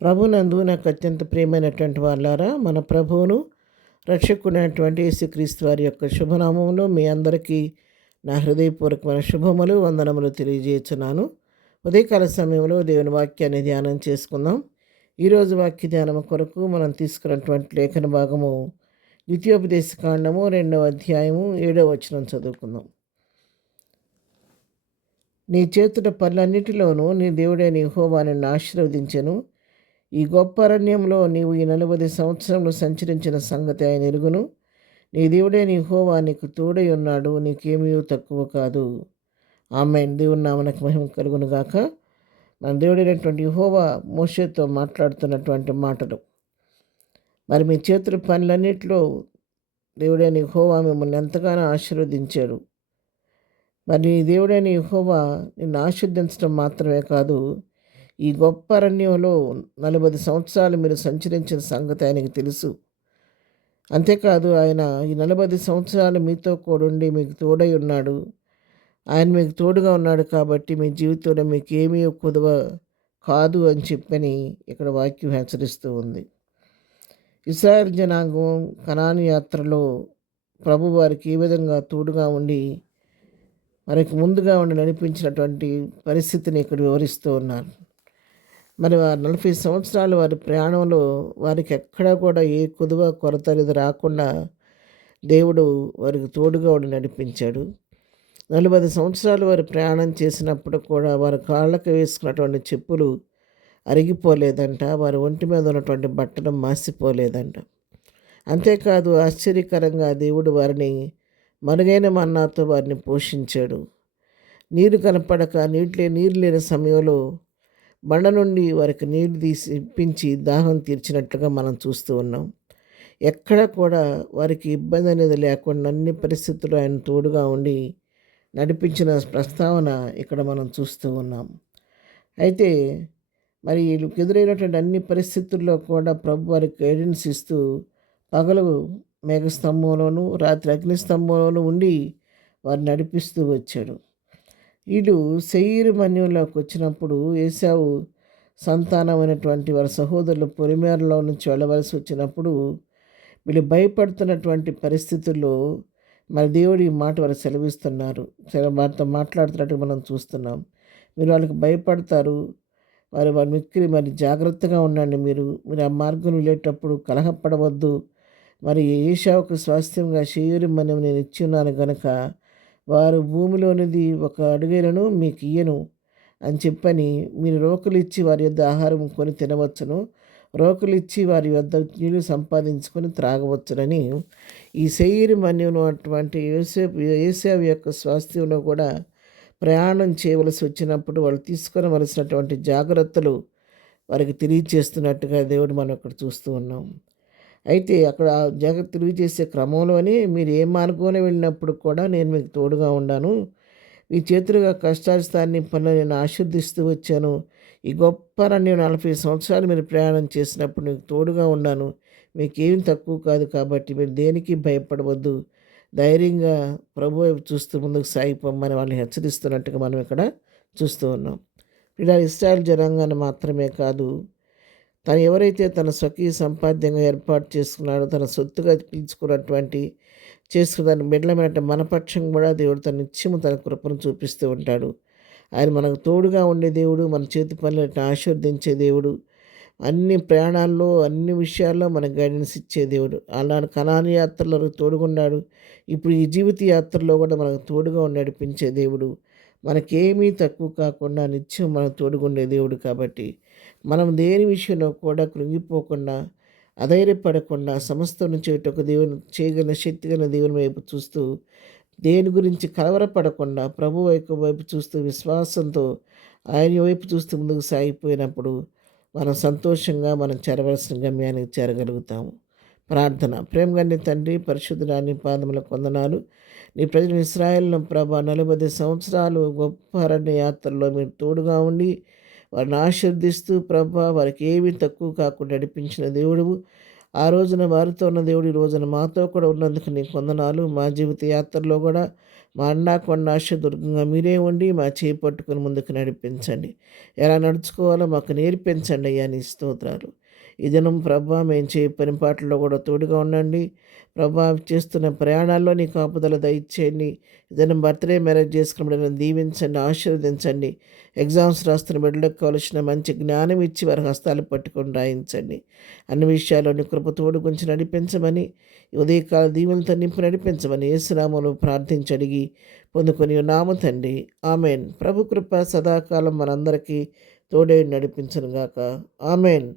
ప్రభునందు నాకు అత్యంత ప్రియమైనటువంటి వాళ్ళారా, మన ప్రభువును రక్షకుడైనటువంటి యేసుక్రీస్తు వారి యొక్క శుభనామంలో మీ అందరికీ నా హృదయపూర్వకమైన శుభములు వందనములు తెలియజేస్తున్నాను. ఉదయకాల సమయంలో దేవుని వాక్యాన్ని ధ్యానం చేసుకుందాం. ఈరోజు వాక్య ధ్యానం కొరకు మనం తీసుకున్నటువంటి లేఖన భాగము ద్వితీయోపదేశ కాండము 2వ అధ్యాయము 7వ వచనం చదువుకుందాం. నీ చేతుల పనులన్నిటిలోనూ నీ దేవుడైన యెహోవా నిన్ను ఆశీర్వదించెను. ఈ గొప్ప అరణ్యంలో నీవు ఈ 40 సంవత్సరములు సంచరించిన సంగతి ఆయన ఎరుగును. నీ దేవుడైన యెహోవా నీకు తోడై ఉన్నాడు, నీకేమీ తక్కువ కాదు. ఆమేన్. దేవుని నామమునకు మహిమ కలుగును గాక. మన దేవుడైనటువంటి యెహోవా మోషేతో మాట్లాడుతున్నటువంటి మాటలు. మరి మీ చేతుల పనులన్నిటిలో దేవుడైన యెహోవా మిమ్మల్ని ఎంతగానో ఆశీర్వదించాడు. మరి నీ దేవుడైన యెహోవా నిన్ను ఆశీర్వదించడం మాత్రమే కాదు, ఈ గొప్ప అరణ్యంలో 40 సంవత్సరాలు మీరు సంచరించిన సంగతి ఆయనకు తెలుసు. అంతేకాదు, ఆయన ఈ 40 సంవత్సరాలు మీతో కూడుండి మీకు తోడై ఉన్నాడు. ఆయన మీకు తోడుగా ఉన్నాడు కాబట్టి మీ జీవితంలో మీకు ఏమీ కొదువ కాదు అని చెప్పని ఇక్కడ వాక్యం హెచ్చరిస్తూ ఉంది. ఇశ్రాయేల్ జనాంగం కనాను యాత్రలో ప్రభు వారికి ఏ విధంగా తోడుగా ఉండి మనకి ముందుగా ఉండి నడిపించినటువంటి పరిస్థితిని ఇక్కడ వివరిస్తూ ఉన్నారు. మరి వారు 40 సంవత్సరాలు వారి ప్రయాణంలో వారికి ఎక్కడా కూడా ఏ కొదువ కొరత అనేది రాకుండా దేవుడు వారికి తోడుగా ఉండి నడిపించాడు. 40 సంవత్సరాలు వారు ప్రయాణం చేసినప్పుడు కూడా వారి కాళ్ళకు వేసుకున్నటువంటి చెప్పులు అరిగిపోలేదంట, వారి ఒంటి మీద ఉన్నటువంటి బట్టలు మాసిపోలేదంట. అంతేకాదు, ఆశ్చర్యకరంగా దేవుడు వారిని మరుగైన మన్నాతో వారిని పోషించాడు. నీరు కనపడక నీరు లేని సమయంలో బండ నుండి వారికి నీళ్లు తీసి ఇప్పించి దాహం తీర్చినట్లుగా మనం చూస్తూ ఉన్నాం. ఎక్కడ కూడా వారికి ఇబ్బంది అనేది లేకుండా అన్ని పరిస్థితుల్లో ఆయన తోడుగా ఉండి నడిపించిన ప్రస్తావన ఇక్కడ మనం చూస్తూ ఉన్నాం. అయితే మరి వీళ్ళకి ఎదురైనటువంటి అన్ని పరిస్థితుల్లో కూడా ప్రభు వారికి గైడెన్స్ ఇస్తూ పగలు మేఘస్తంభంలోను రాత్రి అగ్నిస్తంభంలోను ఉండి వారు నడిపిస్తూ వచ్చాడు. వీళ్ళు శేయీరు మన్యంలోకి వచ్చినప్పుడు ఏశావు సంతానమైనటువంటి వారి సహోదరులు పొలిమేరలో నుంచి వెళ్ళవలసి వచ్చినప్పుడు వీళ్ళు భయపడుతున్నటువంటి పరిస్థితుల్లో మన దేవుడు ఈ మాట వారు సెలవిస్తున్నారు. వారితో మాట్లాడుతున్నట్టు మనం చూస్తున్నాం. మీరు వాళ్ళకి భయపడతారు, వారి మిక్కిలి మరి జాగ్రత్తగా ఉండండి. మీరు ఆ మార్గం వెళ్ళేటప్పుడు కలహపడవద్దు. మరి ఏశావుకు స్వాస్థ్యంగా శేయీరు మన్యం నేను ఇచ్చి ఉన్నాను గనుక వారు భూమిలోనిది ఒక అడుగైనను మీకు ఇయ్యను అని చెప్పని, మీరు రోకలు ఇచ్చి వారి యొద్ద ఆహారం కొని తినవచ్చును, రోకలు ఇచ్చి వారి యొద్ద నీళ్లు సంపాదించుకొని త్రాగవచ్చునని ఈ శేయీరు మన్యంలో అటువంటి ఏశావు యొక్క స్వాస్థ్యంలో కూడా ప్రయాణం చేయవలసి వచ్చినప్పుడు వాళ్ళు తీసుకొనవలసినటువంటి జాగ్రత్తలు వారికి తెలియచేస్తున్నట్టుగా దేవుడు మనం ఇక్కడ చూస్తూ ఉన్నాం. అయితే అక్కడ జాగ్రత్త తెలియజేసే క్రమంలోనే మీరు ఏ మార్గంలో వెళ్ళినప్పుడు కూడా నేను మీకు తోడుగా ఉన్నాను. మీ చేతులుగా కష్టార్జితాన్ని పనులు నేను ఆశీర్దిస్తూ వచ్చాను. ఈ గొప్ప అరణ్యం 40 సంవత్సరాలు మీరు ప్రయాణం చేసినప్పుడు మీకు తోడుగా ఉన్నాను. మీకేం తక్కువ కాదు కాబట్టి మీరు దేనికి భయపడవద్దు. ధైర్యంగా ప్రభు వైపు చూస్తూ ముందుకు సాగిపోమని వాళ్ళని హెచ్చరిస్తున్నట్టుగా మనం ఇక్కడ చూస్తూ ఉన్నాం. ఇలా ఇశ్రాయేల్ జనాంగాన్ని మాత్రమే కాదు, తను ఎవరైతే తన స్వకీయ సంపాద్యంగా ఏర్పాటు చేసుకున్నాడో, తన సొత్తుగా చేసుకున్న బిడ్డలమైన మనపక్షం కూడా దేవుడు తన నిత్యము తన కృపను చూపిస్తూ ఉంటాడు. ఆయన మనకు తోడుగా ఉండే దేవుడు, మన చేతి పనులను ఆశీర్వదించే దేవుడు, అన్ని ప్రయాణాల్లో అన్ని విషయాల్లో మనకు గైడెన్స్ ఇచ్చే దేవుడు. అలాంటి కనాను యాత్రలో తోడుగున్నాడు. ఇప్పుడు ఈ జీవిత యాత్రలో కూడా మనకు తోడుగా ఉండి నడిపించే దేవుడు, మనకేమీ తక్కువ కాకుండా నిత్యం మనకు తోడుగుండే దేవుడు. కాబట్టి మనం దేని విషయంలో కూడా కృంగిపోకుండా, అధైర్యపడకుండా సమస్తం చేయుటకు దేవుని చేయగలిగిన శక్తిగల దేవుని వైపు చూస్తూ, దేని గురించి కలవరపడకుండా ప్రభు వైపు చూస్తూ విశ్వాసంతో ఆయన వైపు చూస్తూ ముందుకు సాగిపోయినప్పుడు మనం సంతోషంగా మనం చేరవలసిన గమ్యానికి చేరగలుగుతాము. ప్రార్థన. ప్రేమగల తండ్రి, పరిశుద్ధుడా, నీ పాదములకు వందనాలు. నీ ప్రజలు ఇశ్రాయేలును ప్రభా 40 సంవత్సరాలు గొప్ప అరణ్య యాత్రలో మీరు తోడుగా ఉండి వారిని ఆశీర్దిస్తూ ప్రభా వారికి ఏమీ తక్కువ కాకుండా నడిపించిన దేవుడువు. ఆ రోజున వారితో ఉన్న దేవుడు ఈ రోజున మాతో కూడా ఉన్నందుకు నీకు వందనాలు. మా జీవిత యాత్రలో కూడా మా అన్నా కొండ ఆశదుర్గంగా మీరే ఉండి మా చేయి పట్టుకొని ముందుకు నడిపించండి. ఎలా నడుచుకోవాలో మాకు నేర్పించండి అయ్యా, నీ స్తోత్రాలు. ఈ దినం ప్రభా మేము చేయ పని పాటల్లో కూడా తోడుగా ఉండండి. ప్రభా చేస్తున్న ప్రయాణాల్లో నీ కాపుదల దయచేయండి. ఏదైనా బర్త్డే మ్యారేజ్ చేసుకున్న బిడ్డలను దీవించండి, ఆశీర్వదించండి. ఎగ్జామ్స్ రాస్తున్న బిడ్డలకు కావలసిన మంచి జ్ఞానం ఇచ్చి వారి హస్తాలు పట్టుకొని రాయించండి. అన్ని విషయాల్లో నీ కృప తోడు గురించి నడిపించమని, ఈ ఉదయకాల దీవులతో నింపి నడిపించమని యేసునామములో ప్రార్థించి అడిగి పొందుకొని ఉన్నాము తండ్రి. ఆమెన్. ప్రభు కృప సదాకాలం మనందరికీ తోడై నడిపించునుగాక. ఆమెన్.